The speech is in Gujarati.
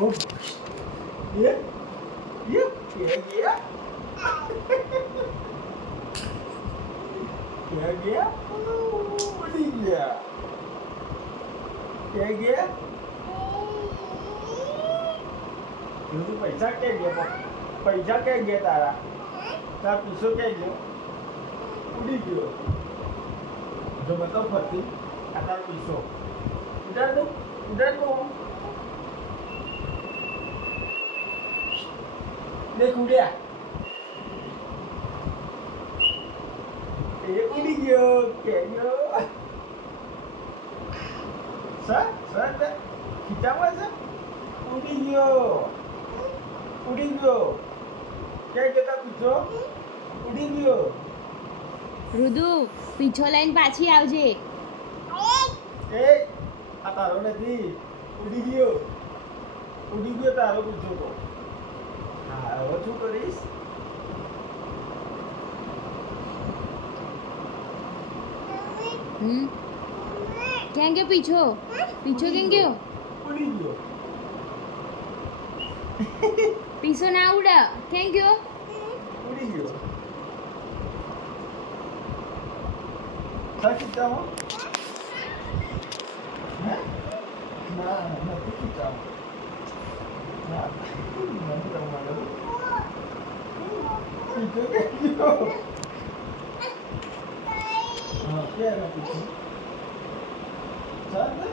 Oh. Yeah. Yeah. Yeah. Yeah. Yeah. Yeah. Uડી ગયા. ક્યાં ગયા? તું પૈસા ક્યાં ગયા? પૈસા ક્યાં ગયા તારા? તારા પીસો ક્યાં ગયો? ઉડી ગયો. જો બતાવ ફરતી આ તારો પીસો. ઉડાડ દો. ઉડાડ દો. દેખ ઉડ્યા. એ ઉડી ગયો. ક્યાં ગયો? સર ખીચામાં છે? ઉડી ગયો. ઉડી ગયો. ક્યાં જતા પીછો? ઉડી ગયો. રુદુ પીછો લઈને પાછી આવજે. એ આ તારો નથી. ઉડી ગયો. ઉડી ગયો તારો પીછો તો. હા હવે શું કરીશ? ક્યાં ગયો પીછો? પીછો ક્યાં ગયો? ઉડી ગયો. પીછો ના ઉડા. ક્યાં ગયો? ઉડી ગયો. સાચી ચાવો? હે? ના નથી ખીચાવો. ના નથી તમારે. પીછો ક્યાં ગયો? હા ક્યાં ના પીછો? ચાલ ને.